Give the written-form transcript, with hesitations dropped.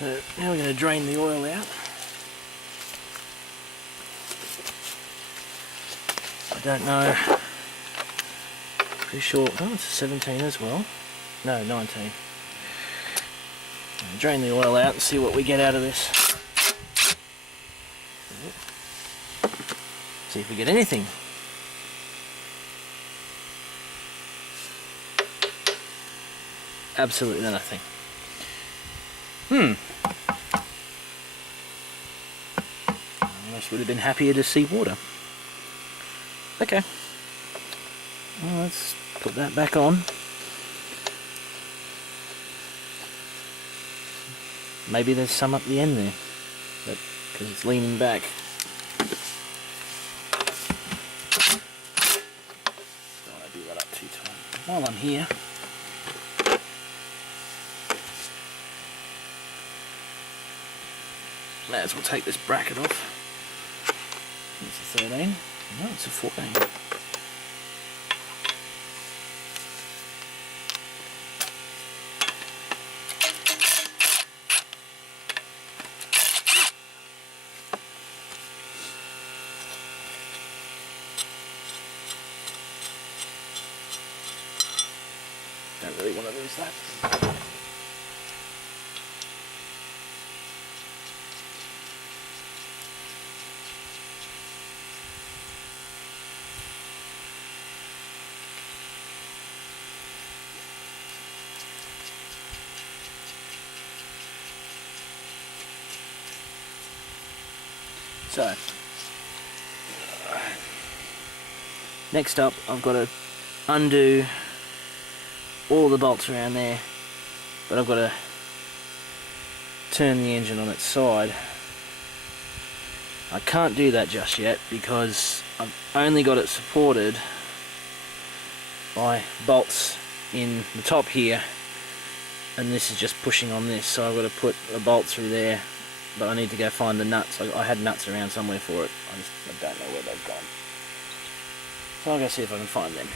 So now we're going to drain the oil out. I don't know, pretty sure, oh it's a 17 as well, no 19. Drain the oil out and see what we get out of this. See if we get anything. Absolutely nothing. Almost would have been happier to see water. Okay. Well, let's put that back on. Maybe there's some up the end there, but because it's leaning back. Don't want to do that up too tight. While I'm here, may as well take this bracket off. It's a 13. No, it's a 14. Don't really want to lose that. So, next up I've got to undo all the bolts around there, but I've got to turn the engine on its side. I can't do that just yet because I've only got it supported by bolts in the top here, and this is just pushing on this, so I've got to put a bolt through there. But I need to go find the nuts. I had nuts around somewhere for it. I don't know where they've gone. So I'll go see if I can find them.